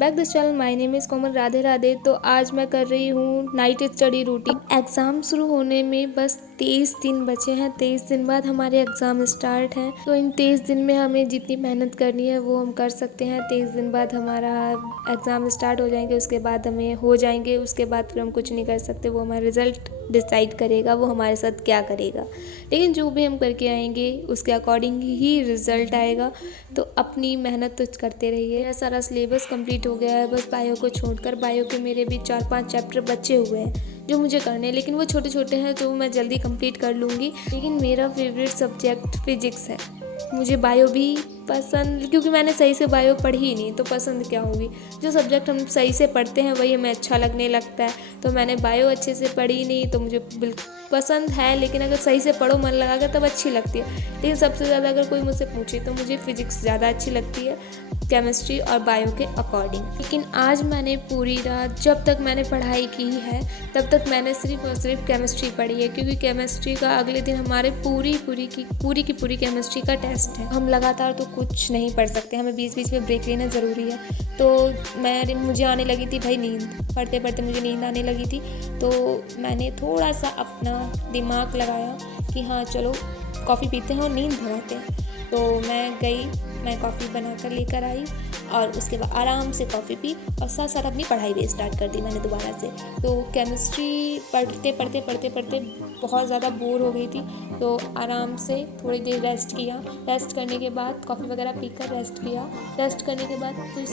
Back this channel. My name is Komal. Radhe Radhe. तो आज मैं कर रही हूँ नाइट स्टडी रूटीन। एग्ज़ाम शुरू होने में बस 23 दिन बचे हैं। 23 दिन बाद हमारे एग्ज़ाम स्टार्ट हैं। तो इन 23 दिन में हमें जितनी मेहनत करनी है वो हम कर सकते हैं। 23 दिन बाद हमारा एग्ज़ाम स्टार्ट हो जाएंगे, उसके बाद हमें हो जाएंगे, उसके बाद फिर हम कुछ नहीं कर सकते। वो हमारा रिज़ल्ट डिसाइड करेगा वो हमारे साथ क्या करेगा। लेकिन जो भी हम करके आएंगे उसके अकॉर्डिंग ही रिज़ल्ट आएगा। तो अपनी मेहनत तो करते रहिए। मेरा सारा सिलेबस कंप्लीट हो गया है, बस बायो को छोड़कर। बायो के मेरे भी 4-5 चैप्टर बचे हुए हैं जो मुझे करने हैं, लेकिन वो छोटे छोटे हैं तो मैं जल्दी कंप्लीट कर लूँगी। लेकिन मेरा फेवरेट सब्जेक्ट फिजिक्स है। मुझे बायो भी पसंद, क्योंकि मैंने सही से बायो पढ़ी ही नहीं, तो पसंद क्या होगी। जो सब्जेक्ट हम सही से पढ़ते हैं वही हमें अच्छा लगने लगता है। तो मैंने बायो अच्छे से पढ़ी नहीं तो मुझे बिल्कुल पसंद है, लेकिन अगर सही से पढ़ो मन लगा कर तब अच्छी लगती है। लेकिन सबसे ज़्यादा अगर कोई मुझसे पूछे तो मुझे फ़िज़िक्स ज़्यादा अच्छी लगती है केमिस्ट्री और बायो के अकॉर्डिंग। लेकिन आज मैंने पूरी रात जब तक मैंने पढ़ाई की है तब तक मैंने सिर्फ और सिर्फ केमिस्ट्री पढ़ी है, क्योंकि केमिस्ट्री का अगले दिन हमारे पूरी की पूरी केमिस्ट्री का टेस्ट है। हम लगातार तो कुछ नहीं पढ़ सकते, हमें बीच बीच में ब्रेक लेना ज़रूरी है। तो मुझे आने लगी थी भाई नींद, पढ़ते पढ़ते मुझे नींद आने लगी थी। तो मैंने थोड़ा सा अपना दिमाग लगाया कि हाँ चलो कॉफ़ी पीते हैं और नींद भगाते हैं। तो मैं कॉफ़ी बना कर लेकर आई और उसके बाद आराम से कॉफ़ी पी और साथ साथ अपनी पढ़ाई भी स्टार्ट कर दी मैंने दोबारा से। तो केमिस्ट्री पढ़ते बहुत ज़्यादा बोर हो गई थी, तो आराम से थोड़ी देर रेस्ट किया। रेस्ट करने के बाद कॉफ़ी वगैरह पीकर रेस्ट किया। रेस्ट करने के बाद फिर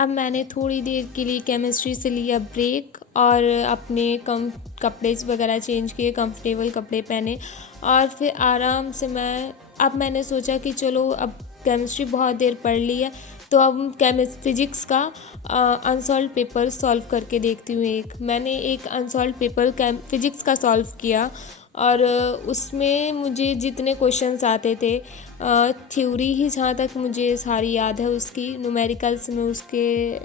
अब मैंने थोड़ी देर के लिए केमिस्ट्री से लिया ब्रेक और अपने कपड़े वगैरह चेंज किए, कंफर्टेबल कपड़े पहने और फिर आराम से मैंने सोचा कि चलो अब केमिस्ट्री बहुत देर पढ़ ली है, तो अब फिजिक्स का अनसॉल्व पेपर सॉल्व करके देखती हूँ। मैंने एक अनसॉल्व पेपर फिजिक्स का सॉल्व किया और उसमें मुझे जितने क्वेश्चंस आते थे, थ्योरी ही जहाँ तक मुझे सारी याद है, उसकी न्यूमेरिकल्स में उसके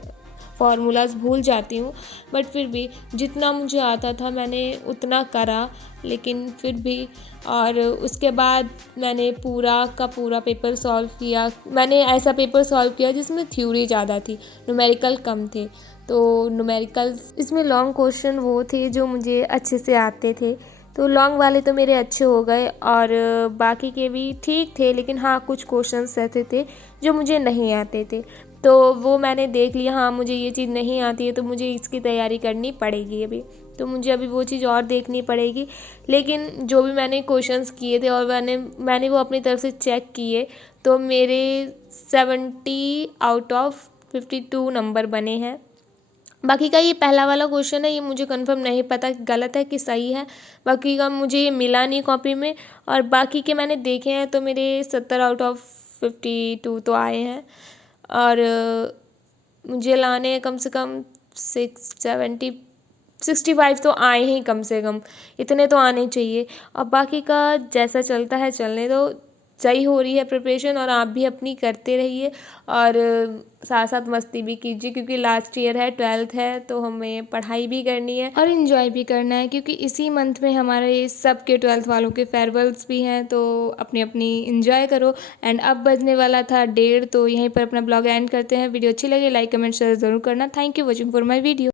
फार्मूलाज भूल जाती हूँ, बट फिर भी जितना मुझे आता था मैंने उतना करा। लेकिन फिर भी और उसके बाद मैंने पूरा का पूरा पेपर सॉल्व किया। मैंने ऐसा पेपर सॉल्व किया जिसमें थ्योरी ज़्यादा थी, न्यूमेरिकल कम थे। तो न्यूमेरिकल्स इसमें लॉन्ग क्वेश्चन वो थे जो मुझे अच्छे से आते थे, तो लॉन्ग वाले तो मेरे अच्छे हो गए और बाकी के भी ठीक थे। लेकिन हाँ, कुछ क्वेश्चंस ऐसे थे जो मुझे नहीं आते थे, तो वो मैंने देख लिया। हाँ, मुझे ये चीज़ नहीं आती है तो मुझे इसकी तैयारी करनी पड़ेगी अभी, तो मुझे अभी वो चीज़ और देखनी पड़ेगी। लेकिन जो भी मैंने क्वेश्चंस किए थे और मैंने वो अपनी तरफ से चेक किए, तो मेरे 70 आउट ऑफ 52 नंबर बने हैं। बाकी का ये पहला वाला क्वेश्चन है, ये मुझे कंफर्म नहीं पता गलत है कि सही है। बाकी का मुझे ये मिला नहीं कॉपी में, और बाकी के मैंने देखे हैं तो मेरे 70 आउट ऑफ 52 तो आए हैं। और मुझे लाने हैं कम से कम 65 तो आए ही कम से कम, इतने तो आने चाहिए। और बाकी का जैसा चलता है चलने दो। सही हो रही है प्रिपरेशन और आप भी अपनी करते रहिए और साथ साथ मस्ती भी कीजिए, क्योंकि लास्ट ईयर है, 12th है, तो हमें पढ़ाई भी करनी है और इन्जॉय भी करना है, क्योंकि इसी मंथ में हमारे सबके 12th वालों के फेयरवेल्स भी हैं। तो अपनी अपनी इन्जॉय करो। एंड अब बजने वाला था 1:30, तो यहीं पर अपना ब्लॉग एंड करते हैं। वीडियो अच्छी लगे लाइक कमेंट शेयर ज़रूर करना। Thank you watching for my video.